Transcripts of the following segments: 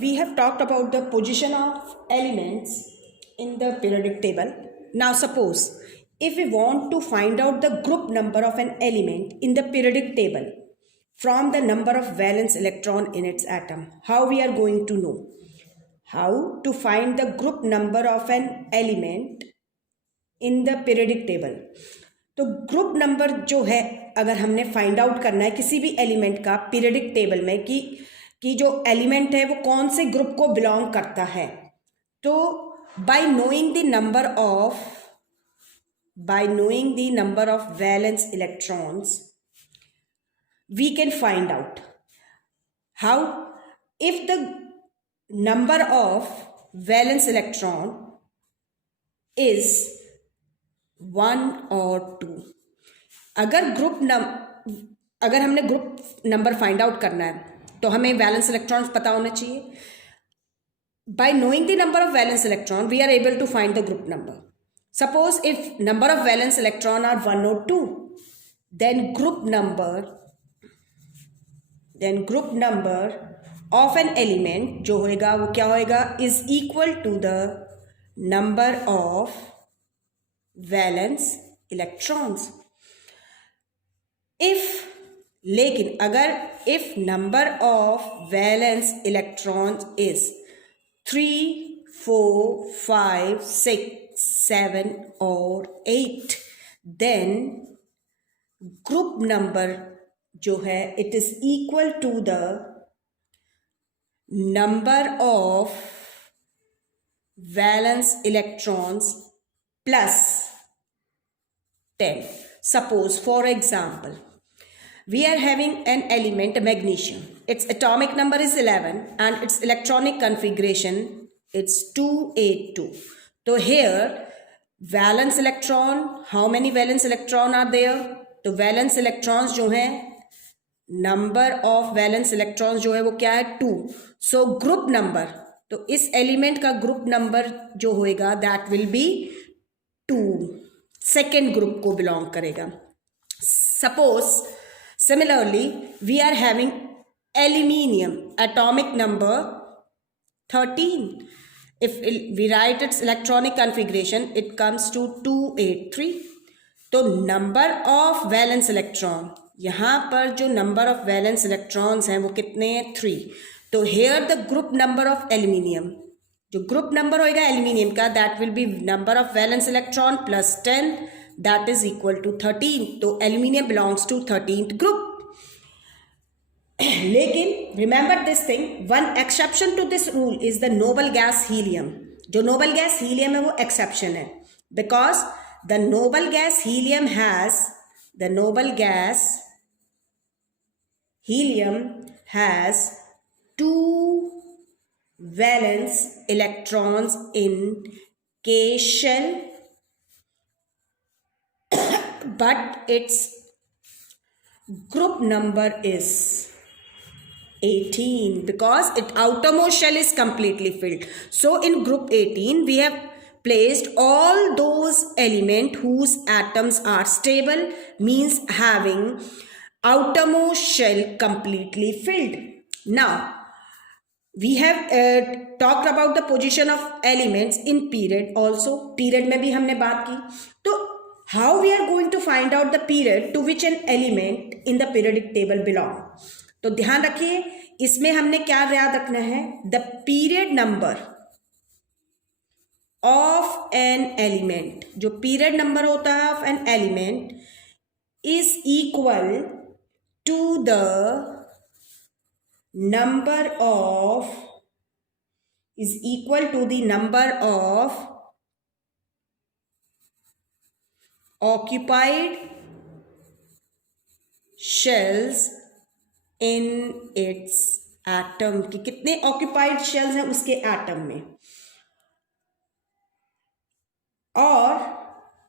we have talked about the position of elements in the periodic table. Now suppose if we want to find out the group number of an element in the periodic table from the number of valence electron in its atom, how we are going to know? How to find the group number of an element in the periodic table? तो group number जो है अगर हमने find out करना है किसी भी एलिमेंट का पीरियडिक टेबल में कि जो एलिमेंट है वो कौन से ग्रुप को बिलोंग करता है, तो by knowing the number of valence electrons we can find out how if the number of valence electron is 1 और 2. अगर हमने ग्रुप नंबर फाइंड आउट करना है तो हमें वैलेंस इलेक्ट्रॉन्स पता होने चाहिए. By knowing the number of valence electron we are able to find the group number. Suppose if number of valence electron are 1 और 2, then group number of an element जो होएगा वो क्या होएगा, is equal to the number of valence electrons. If number of valence electrons is 3, 4, 5, 6, 7 और 8, then group number जो है it is equal to the number of valence electrons plus 10. Suppose, for example, we are having an element magnesium. Its atomic number is 11 and its electronic configuration it's 282. So here valence electron, how many valence electron are there? तो valence electrons जो हैं, number of valence electrons जो है वो क्या है 2. So group number, तो इस एलिमेंट का ग्रुप नंबर जो होएगा that will be 2, second group को बिलोंग करेगा. Suppose similarly we are having aluminium, atomic number 13. If we write its electronic configuration it comes to 283. तो नंबर ऑफ वैलेंस इलेक्ट्रॉन, यहाँ पर जो नंबर ऑफ वैलेंस इलेक्ट्रॉन्स हैं वो कितने हैं 3. तो here the group number of aluminium, जो ग्रुप नंबर होएगा एल्यूमिनियम का that will be number of valence electron plus 10 that is equal to 13. तो aluminium belongs to 13th group. लेकिन remember this thing, one exception to this rule is the noble gas helium. जो noble gas helium है वो exception है, because the noble gas helium has 2 valence electrons in K shell, but its group number is 18 because its outermost shell is completely filled. So in group 18 we have placed all those elements whose atoms are stable, means having outermost shell completely filled. Now we have talked about the position of elements in period also. period में भी हमने बात की. तो how we are going to find out the period to which an element in the periodic table belong? तो ध्यान रखिए इसमें हमने क्या याद रखना है, the period number of an element, जो period number होता है of an element is equal to the number of occupied shells in its atom, कि कितने occupied shells हैं उसके एटम में. और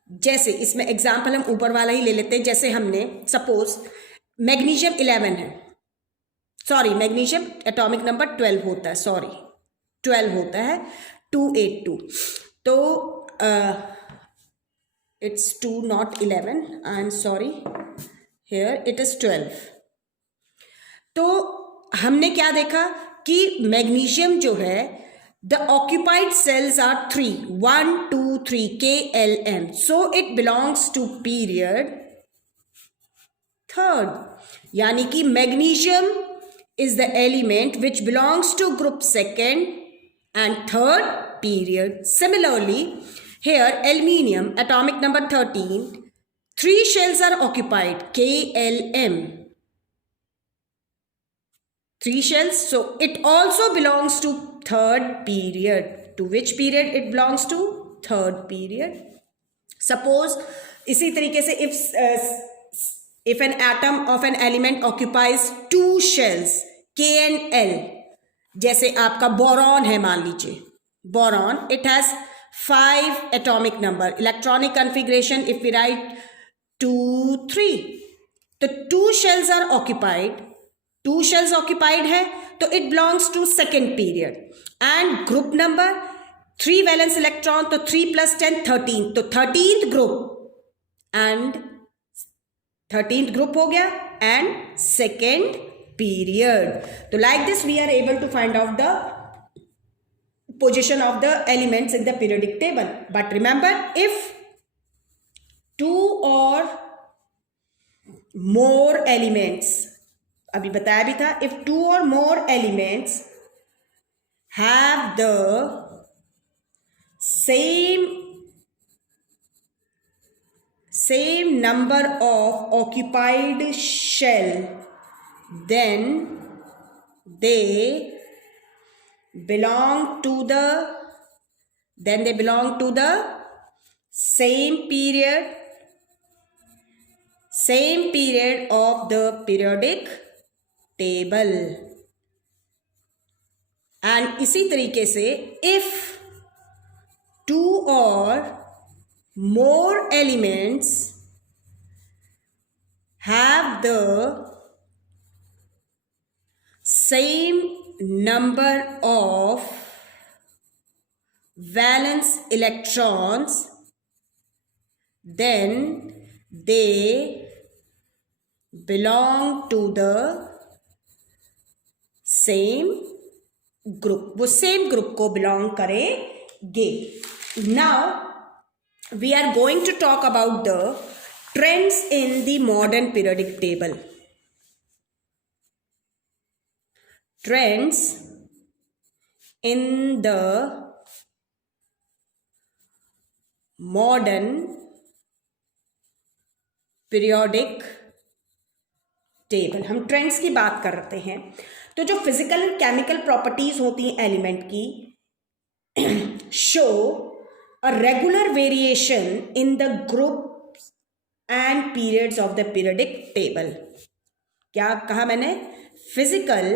जैसे इसमें एग्जाम्पल हम ऊपर वाला ही ले लेते हैं, जैसे हमने सपोज मैग्नीशियम 11 है, सॉरी मैग्नीशियम एटॉमिक नंबर 12 होता है, 12 होता है 282. तो it's 2 not 11, I'm sorry, here it is 12. तो हमने क्या देखा कि मैग्नीशियम जो है the occupied cells are 3 1 2 3 KLM, so it belongs to period third. यानी कि magnesium is the element which belongs to group second and third period. Similarly, here aluminium atomic number 13, 3 shells are occupied, KLM, 3 shells, so it also belongs to third period. To which period it belongs to? Third period. Suppose इसी तरीके से if an atom of an element occupies 2 shells, K and L, जैसे आपका बोरॉन है, मान लीजिए boron, it has 5 atomic number, electronic configuration if we write 2 3, तो 2 shells are occupied, 2 shells occupied है, तो it belongs to second period. And group number 3 valence electron, तो 3 plus 10 13, तो 13th group and 13th group हो गया and second period. तो like this we are able to find out the position of the elements in the periodic table. But remember, if 2 or more elements, अभी बताया भी था, if 2 or more elements have the same number of occupied shell, then they belong to the same period of the periodic table. And इसी तरीके से if 2 or more elements have the same number of valence electrons, then they belong to the same group, वो same group को belong करेंगे. Now we are going to talk about the trends in the modern periodic table. Trends in the modern periodic table. हम ट्रेंड्स की बात करते हैं, तो जो फिजिकल एंड केमिकल प्रॉपर्टीज होती हैं एलिमेंट की, show a regular variation in the group and periods of the periodic table. क्या कहा मैंने? Physical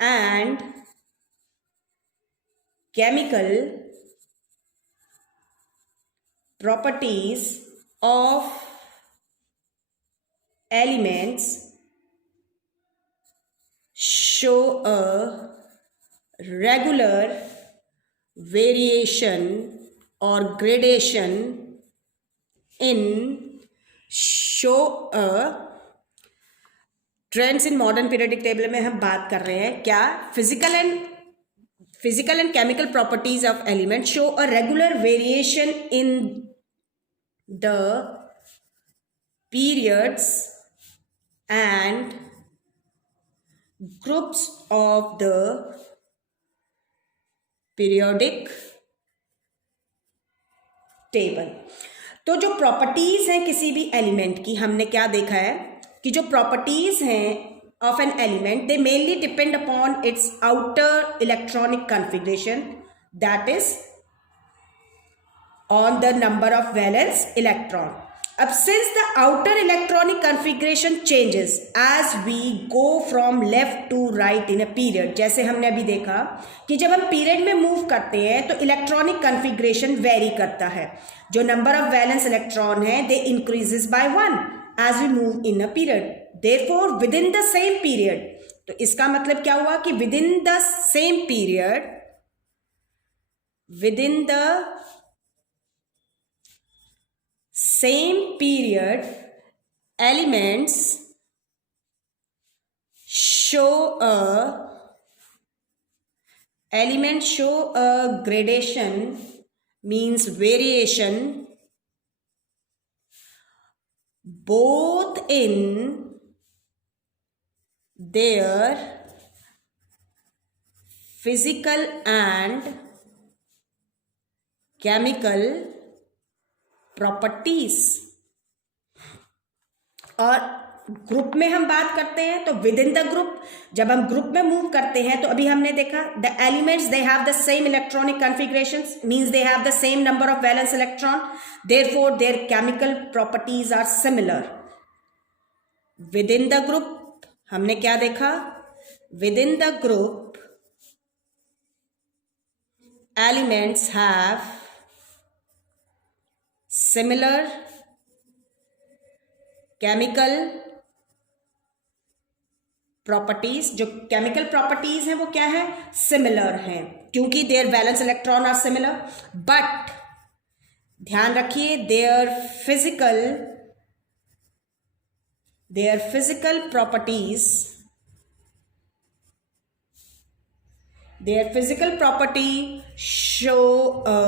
and chemical properties of elements show a regular variation or gradation in trends in modern periodic table में हम बात कर रहे हैं क्या? Physical and chemical properties of elements show a regular variation in the periods and groups of the periodic table. तो जो प्रॉपर्टीज हैं किसी भी एलिमेंट की, हमने क्या देखा है कि जो प्रॉपर्टीज हैं of an element, they mainly depend upon its outer electronic configuration, that is on the number of valence electron. अब since the outer electronic configuration changes as we go from left to right in a period, जैसे हमने अभी देखा कि जब हम पीरियड में मूव करते हैं तो इलेक्ट्रॉनिक कन्फिग्रेशन वेरी करता है. जो नंबर ऑफ वैलेंस इलेक्ट्रॉन है दे increases by 1 as we move in a period. Therefore within the same period, तो इसका मतलब क्या हुआ कि within the same period, elements show a Elements show a gradation, means variation, both in their physical and chemical properties. और ग्रुप में हम बात करते हैं तो विद इन द ग्रुप, जब हम ग्रुप में मूव करते हैं तो अभी हमने देखा the elements they have the same electronic configurations, means they have the same number of valence electron, therefore their chemical properties are similar. Within the group हमने क्या देखा? Within the group elements have similar chemical properties. जो chemical properties हैं वो क्या है? Similar हैं, क्योंकि their valence electron are similar. But ध्यान रखिए, their physical property show a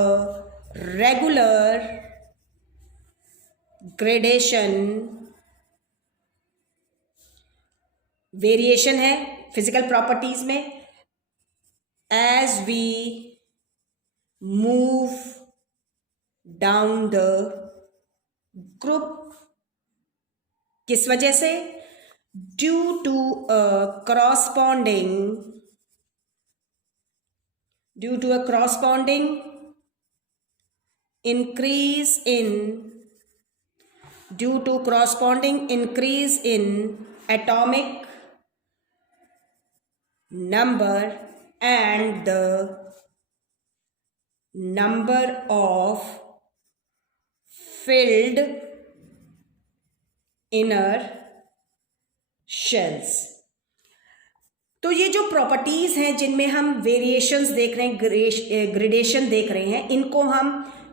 regular gradation. Variation है फिजिकल प्रॉपर्टीज में. As we move down the group. किस वजह से? Due to a corresponding increase in atomic number and the number of filled inner shells. तो ये जो प्रॉपर्टीज हैं जिनमें हम वेरिएशंस देख रहे हैं, ग्रेडेशन देख रहे हैं, इनको हम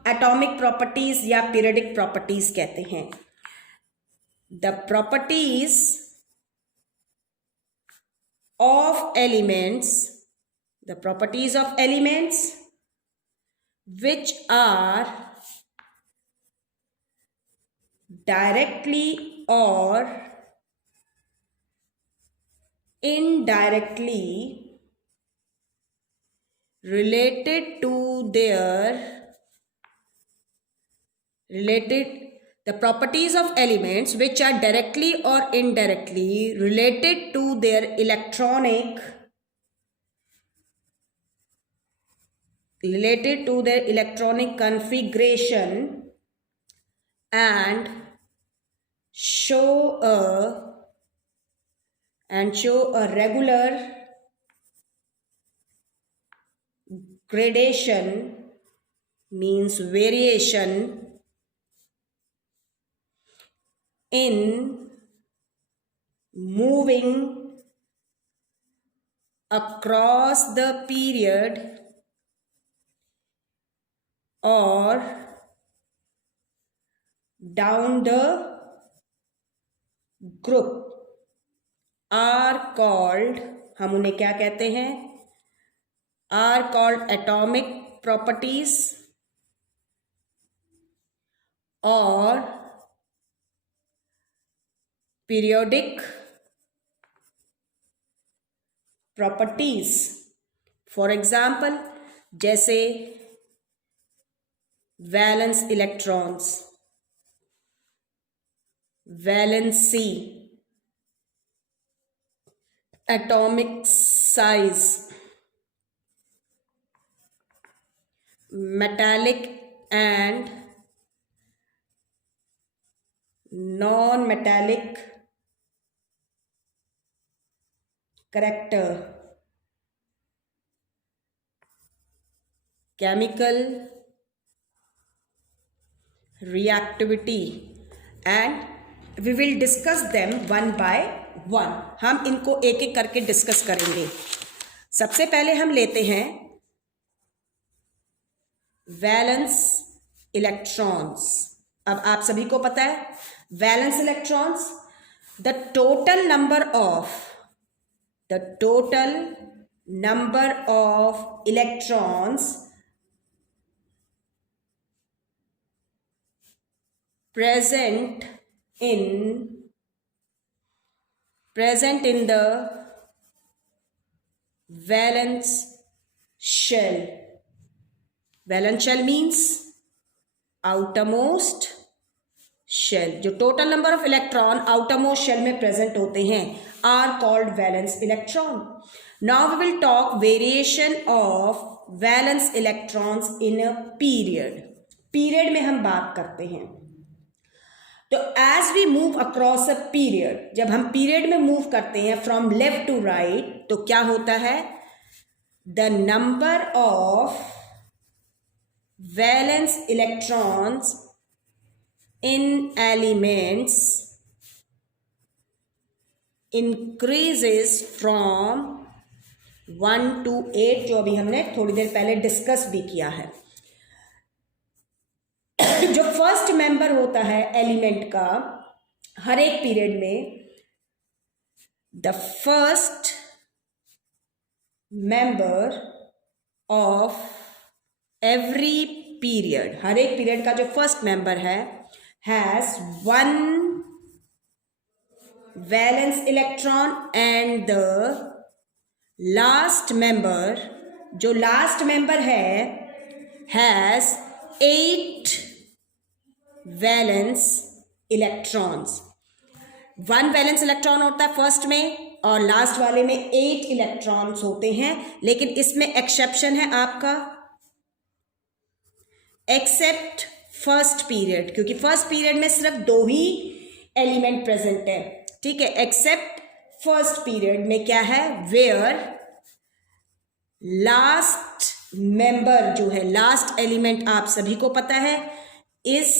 एटॉमिक प्रॉपर्टीज या पीरियडिक प्रॉपर्टीज कहते हैं. The properties of elements which are directly or indirectly related to the properties of elements which are directly or indirectly related to their electronic configuration and show a regular gradation, means variation, in moving across the period or down the group are called, हम उन्हें क्या कहते हैं? are called atomic properties or periodic properties. For example, जैसे valence electrons, valency, atomic size, metallic and non-metallic character, chemical reactivity, and we will discuss them one by one. हम इनको एक एक करके डिस्कस करेंगे. सबसे पहले हम लेते हैं वैलेंस इलेक्ट्रॉन्स. अब आप सभी को पता है valence electrons, the total number of electrons present in the valence shell. Valence shell means outermost shell. जो total number of electron outermost shell में present होते हैं are called valence electron. Now we will talk variation of valence electrons in a period. Period में हम बात करते हैं. तो as we move across a period, जब हम पीरियड में मूव करते हैं फ्रॉम लेफ्ट टू राइट, तो क्या होता है? The number of valence electrons in elements increases from 1 to 8, जो अभी हमने थोड़ी देर पहले डिस्कस भी किया है. जो फर्स्ट मेंबर होता है एलिमेंट का हर एक पीरियड में, the first member of every period, हर एक पीरियड का जो फर्स्ट मेंबर है, has 1 valence electron and the last member, जो लास्ट मेंबर है, has 8 valence electrons. 1 valence electron होता है फर्स्ट में और लास्ट वाले में 8 इलेक्ट्रॉन्स होते हैं. लेकिन इसमें एक्सेप्शन है आपका, एक्सेप्ट फर्स्ट पीरियड, क्योंकि फर्स्ट पीरियड में सिर्फ 2 ही एलिमेंट प्रेजेंट है. ठीक है, एक्सेप्ट फर्स्ट पीरियड में क्या है? वेयर लास्ट मेंबर जो है, लास्ट एलिमेंट आप सभी को पता है, इज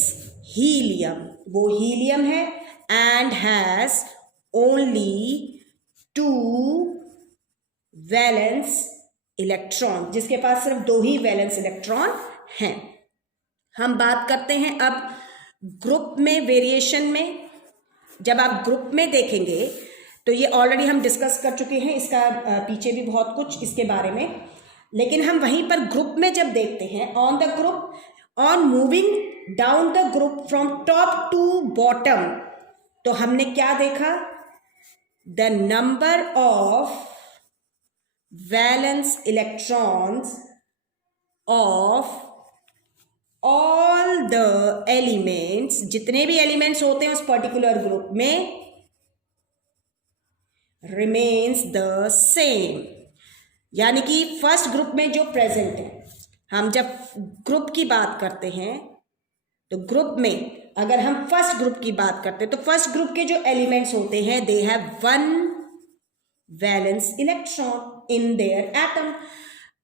हीलियम. वो हीलियम है and has only 2 valence electron, जिसके पास सिर्फ 2 ही वैलेंस इलेक्ट्रॉन हैं. हम बात करते हैं अब ग्रुप में वेरिएशन में. जब आप ग्रुप में देखेंगे तो ये ऑलरेडी हम डिस्कस कर चुके हैं, इसका पीछे भी बहुत कुछ इसके बारे में. लेकिन हम वहीं पर ग्रुप में जब देखते हैं, on the group, on moving down the group from top to bottom, तो हमने क्या देखा? The number of valence electrons of all the elements, जितने भी एलिमेंट्स होते हैं उस पर्टिकुलर ग्रुप में, रिमेन्स द सेम. यानी कि फर्स्ट ग्रुप में जो प्रेजेंट है, हम जब ग्रुप की बात करते हैं तो ग्रुप में अगर हम फर्स्ट ग्रुप की बात करते हैं तो फर्स्ट ग्रुप के जो एलिमेंट्स होते हैं, they have 1 valence electron in their atom.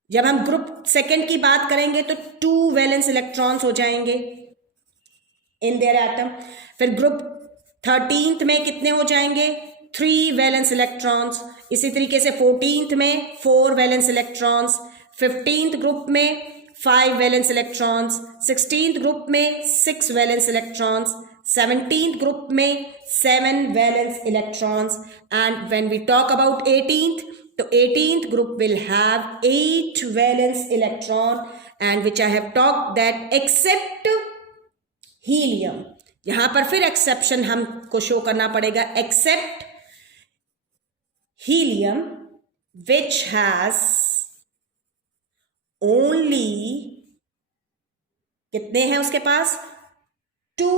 जब हम ग्रुप सेकंड की बात करेंगे तो 2 वैलेंस इलेक्ट्रॉन्स हो जाएंगे इन देयर एटम. फिर ग्रुप 13th में कितने हो जाएंगे? 3 वैलेंस इलेक्ट्रॉन्स. इसी तरीके से 14th में 4 वैलेंस इलेक्ट्रॉन्स. 15th ग्रुप में 5 वैलेंस इलेक्ट्रॉन्स. 16th ग्रुप में 6 वैलेंस इलेक्ट्रॉन्स. 17th ग्रुप में 7 valence electrons. And when we talk about 18th, तो 18th group will have 8 valence electron, and which I have talked that except helium. यहां पर फिर एक्सेप्शन हमको शो करना पड़ेगा, except helium which has only, कितने हैं उसके पास? 2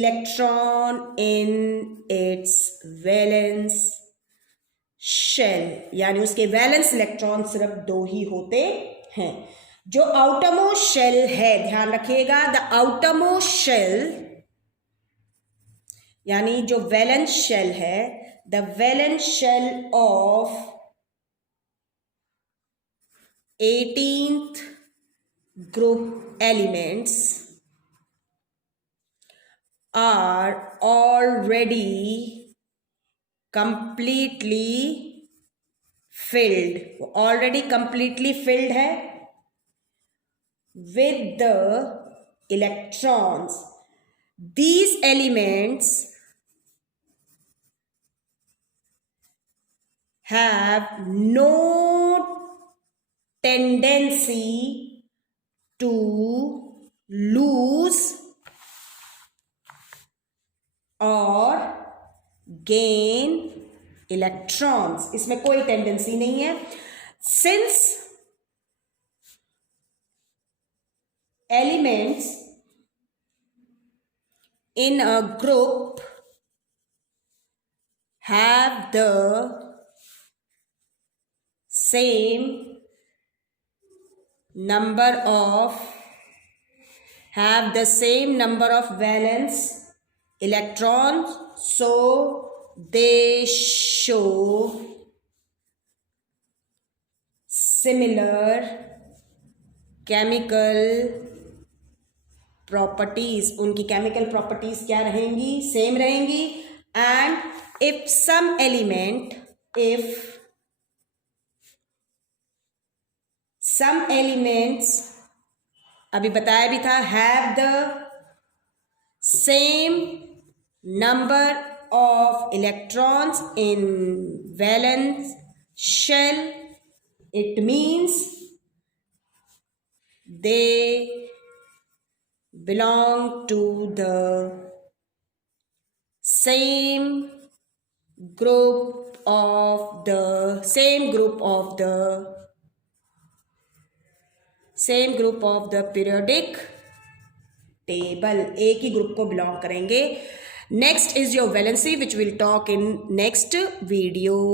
electron in its valence shell. यानी उसके वैलेंस इलेक्ट्रॉन सिर्फ 2 ही होते हैं. जो आउटरमोस्ट शेल है, ध्यान रखिएगा, द आउटरमोस्ट शेल, यानी जो वैलेंस शेल है, the valence shell of 18th group elements are already completely filled, already completely filled है with the electrons. These elements have no tendency to lose or gain electrons. इसमें कोई टेंडेंसी नहीं है. Since elements in a group have the same number of valence electrons, so they show similar chemical properties. उनकी chemical properties क्या रहेंगी? Same रहेंगी. And if some elements अभी बताया भी था have the same number of electrons in valence shell, it means they belong to the same group of the periodic table. एक ही ग्रुप को बिलोंग करेंगे. Next is your valency, which we'll talk in next video.